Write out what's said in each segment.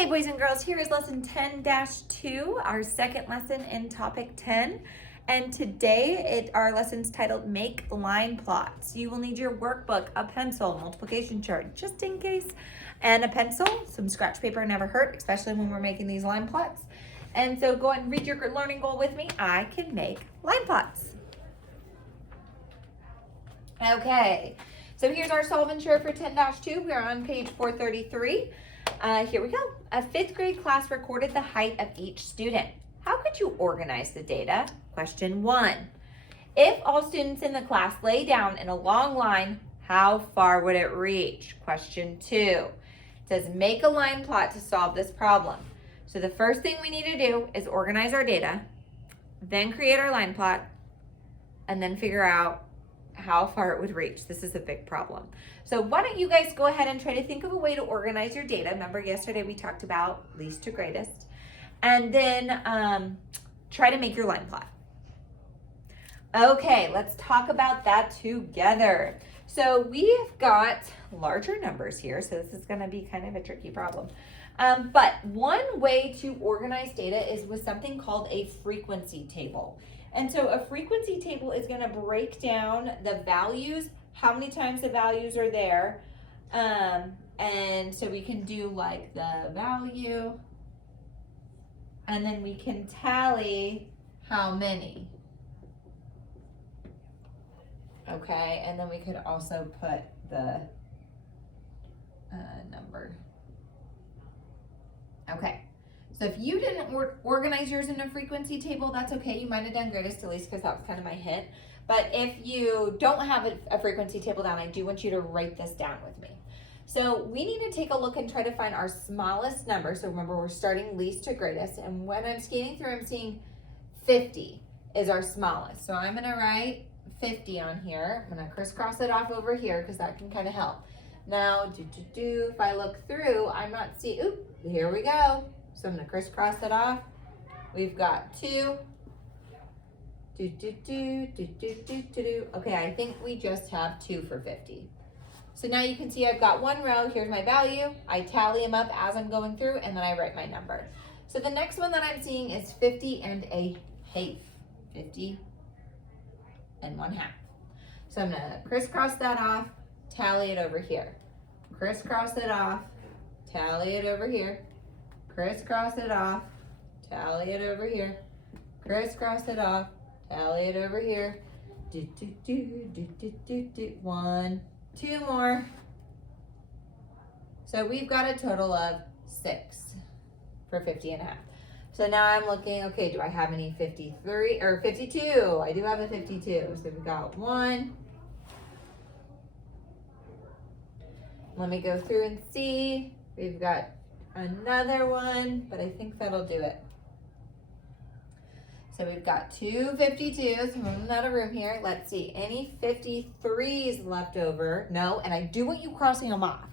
Hey boys and girls, here is lesson 10-2, our second lesson in topic 10. And today our lesson's titled Make Line Plots. You will need your workbook, a pencil, multiplication chart, just in case, and a pencil. Some scratch paper never hurt, especially when we're making these line plots. And so go ahead and read your learning goal with me. I can make line plots. Okay, so here's our solve and share for 10-2. We are on page 433. Here we go. A fifth grade class recorded the height of each student. How could you organize the data? Question 1. If all students in the class lay down in a long line, how far would it reach? Question 2. It says make a line plot to solve this problem. So the first thing we need to do is organize our data, then create our line plot, and then figure out how far it would reach. This is a big problem. So why don't you guys go ahead and try to think of a way to organize your data. Remember yesterday we talked about least to greatest. And then try to make your line plot. Okay, let's talk about that together. So we've got larger numbers here, so this is going to be kind of a tricky problem. But one way to organize data is with something called a frequency table. And so a frequency table is going to break down the values, how many times the values are there. And so we can do like the value, and then we can tally how many. Okay, and then we could also put the number. Okay. So if you didn't organize yours in a frequency table, that's okay. You might have done greatest to least because that was kind of my hint. But if you don't have a frequency table down, I do want you to write this down with me. So we need to take a look and try to find our smallest number. So remember, we're starting least to greatest. And when I'm scanning through, I'm seeing 50 is our smallest. So I'm going to write 50 on here. I'm going to crisscross it off over here because that can kind of help. Now, if I look through, I'm not seeing, oop, here we go. So I'm going to crisscross it off. We've got 2. Okay, I think we just have 2 for 50. So now you can see I've got one row. Here's my value. I tally them up as I'm going through, and then I write my number. So the next one that I'm seeing is 50 and a half. 50 and 1/2. So I'm going to crisscross that off, tally it over here. Crisscross it off, tally it over here. Crisscross it off, tally it over here. Crisscross it off, tally it over here. 1, 2 more. So we've got a total of 6 for 50 and a half. So now I'm looking, okay, do I have any 53 or 52? I do have a 52. So we've got 1. Let me go through and see. We've got another one, but I think that'll do it. So we've got 2 52s. I'm running out of room here. Let's see, any 53s left over? No, and I do want you crossing them off.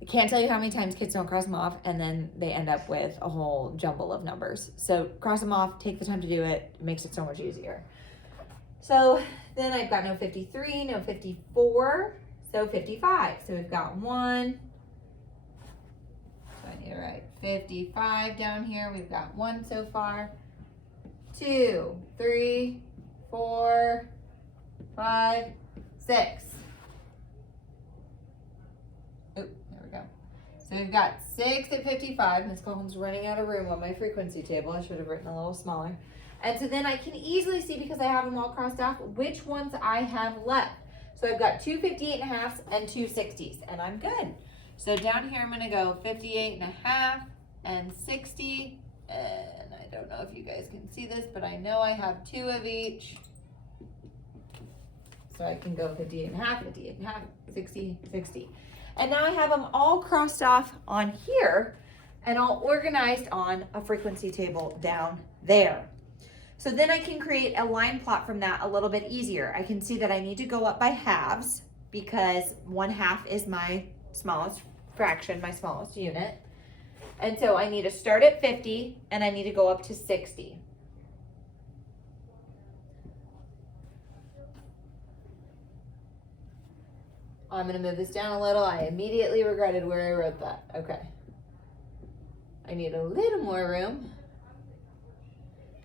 I can't tell you how many times kids don't cross them off, and then they end up with a whole jumble of numbers. So cross them off, take the time to do it. It makes it so much easier. So then I've got no 53, no 54, so 55. So we've got 1. So I need to write 55 down here. We've got 1 so far. 2, 3, 4, 5, 6. Oop, there we go. So we've got 6 at 55. Miss Collins running out of room on my frequency table. I should have written a little smaller. And so then I can easily see, because I have them all crossed off, which ones I have left. So I've got 2 58.5s and 2 60s, and I'm good. So down here I'm going to go 58.5 and 60. And I don't know if you guys can see this, but I know I have 2 of each. So I can go 58.5, 58.5, 60, 60. And now I have them all crossed off on here and all organized on a frequency table down there. So then I can create a line plot from that a little bit easier. I can see that I need to go up by halves because 1/2 is my smallest fraction, my smallest unit. And so I need to start at 50 and I need to go up to 60. I'm going to move this down a little. I immediately regretted where I wrote that. Okay. I need a little more room.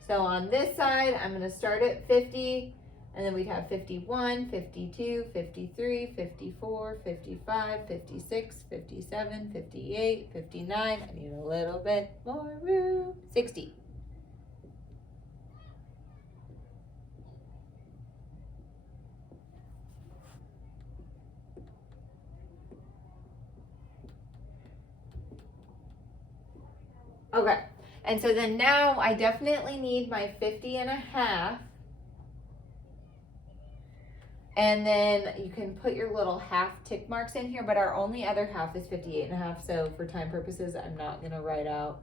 So on this side, I'm going to start at 50, and then we'd have 51, 52, 53, 54, 55, 56, 57, 58, 59. I need a little bit more room. 60. Okay, and so then now I definitely need my 50.5. And then you can put your little half tick marks in here, but our only other half is 58.5. So for time purposes, I'm not gonna write out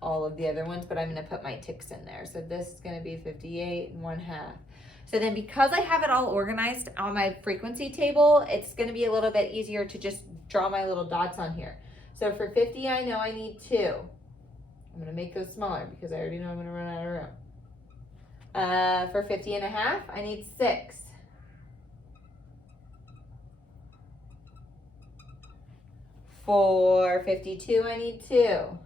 all of the other ones, but I'm gonna put my ticks in there. So this is gonna be 58.5. So then because I have it all organized on my frequency table, it's gonna be a little bit easier to just draw my little dots on here. So for 50, I know I need 2. I'm gonna make those smaller because I already know I'm gonna run out of room. For 50.5, I need 6. For 52, I need 2.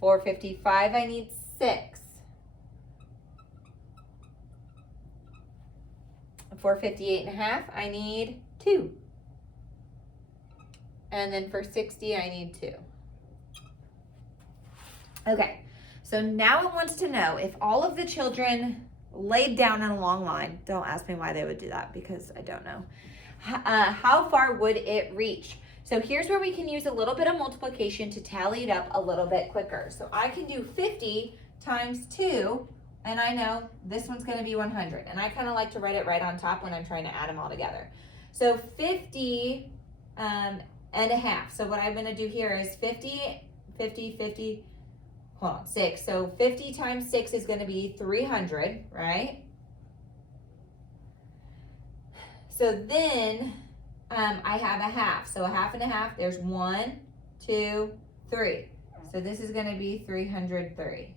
For 55, I need 6. For 58.5, I need 2. And then for 60, I need 2. Okay, so now it wants to know if all of the children laid down in a long line. Don't ask me why they would do that because I don't know. How far would it reach? So here's where we can use a little bit of multiplication to tally it up a little bit quicker. So I can do 50 times 2, and I know this one's going to be 100. And I kind of like to write it right on top when I'm trying to add them all together. So 50 and a half. So what I'm going to do here is 50, 50, 50, hold on, 6. So 50 times 6 is going to be 300, right? So then I have a half. So a half and a half, there's 1, 2, 3. So this is going to be 330.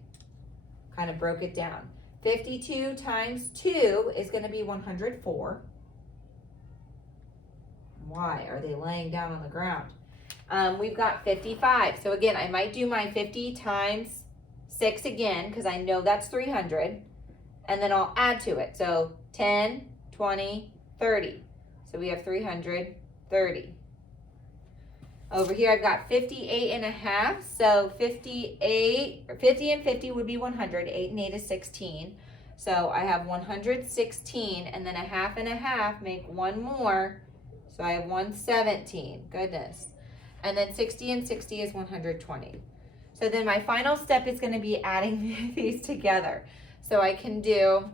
Kind of broke it down. 52 times 2 is going to be 104. Why are they laying down on the ground? We've got 55. So again, I might do my 50 times 6 again because I know that's 300. And then I'll add to it. So 10, 20, 30. So we have 330. Over here, I've got 58.5. So 50 and 50 would be 100. 8 and 8 is 16. So I have 116, and then a half and a half make one more. So I have 117. Goodness. And then 60 and 60 is 120. So then my final step is going to be adding these together. So I can do,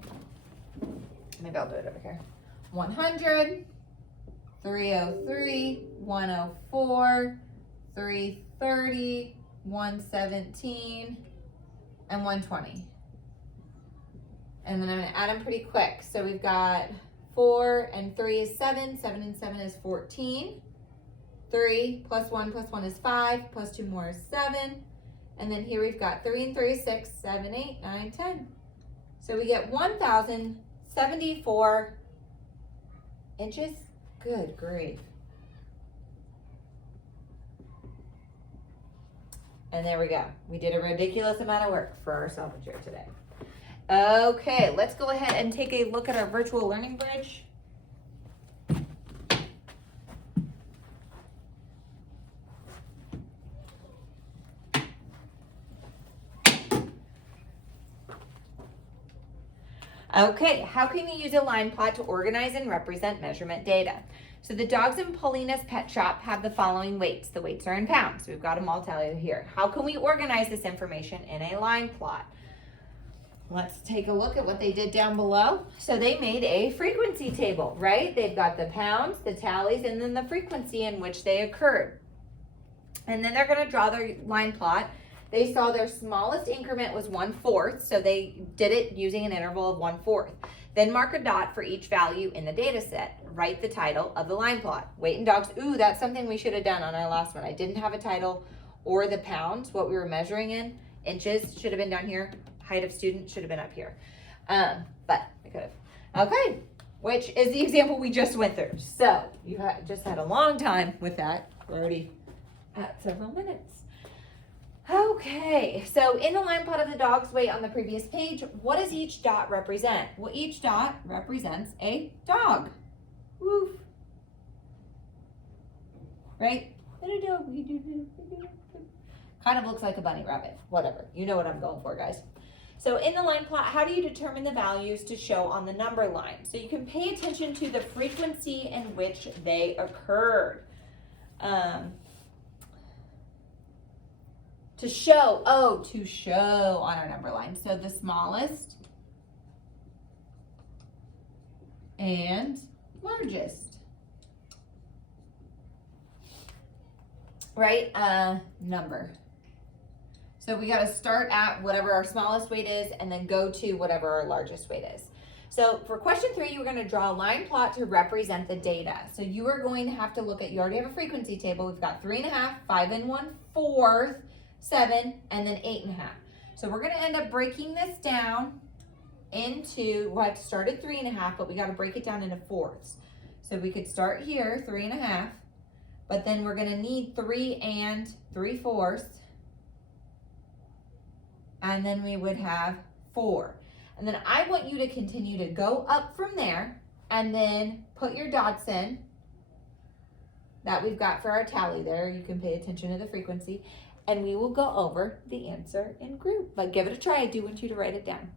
maybe I'll do it over here. 100, 303, 104, 330, 117, and 120. And then I'm going to add them pretty quick. So we've got 4 and 3 is 7, 7 and 7 is 14. 3 plus 1 is 5, plus 2 more is 7. And then here we've got 3 and 3 is 6, 7, 8, 9, 10. So we get 1,074 inches. Good grief. And there we go. We did a ridiculous amount of work for our salvage here today. Okay, let's go ahead and take a look at our virtual learning bridge. Okay, how can we use a line plot to organize and represent measurement data? So the dogs in Paulina's pet shop have the following weights. The weights are in pounds. We've got them all tallied here. How can we organize this information in a line plot? Let's take a look at what they did down below. So they made a frequency table, right? They've got the pounds, the tallies, and then the frequency in which they occurred. And then they're going to draw their line plot. They saw their smallest increment was 1/4, so they did it using an interval of 1/4. Then mark a dot for each value in the data set. Write the title of the line plot. Weight in dogs. Ooh, that's something we should have done on our last one. I didn't have a title or the pounds, what we were measuring in. Inches should have been down here. Height of student should have been up here. But I could have. Okay, which is the example we just went through. So you just had a long time with that. We're already at several minutes. Okay, so in the line plot of the dog's weight on the previous page, what does each dot represent? Well, each dot represents a dog. Woof. Right? Kind of looks like a bunny rabbit. Whatever. You know what I'm going for, guys. So in the line plot, how do you determine the values to show on the number line? So you can pay attention to the frequency in which they occurred. To show on our number line. So the smallest and largest, right? Number. So we got to start at whatever our smallest weight is and then go to whatever our largest weight is. So for question 3, you're going to draw a line plot to represent the data. So you are going to have to look at, you already have a frequency table. We've got 3.5, 5 1/4, 7, and then 8.5. So we're going to end up breaking this down into, we'll have to start at 3.5, but we got to break it down into fourths. So we could start here, 3.5, but then we're going to need 3 3/4, and then we would have 4. And then I want you to continue to go up from there and then put your dots in that we've got for our tally there. You can pay attention to the frequency. And we will go over the answer in group. But give it a try. I do want you to write it down.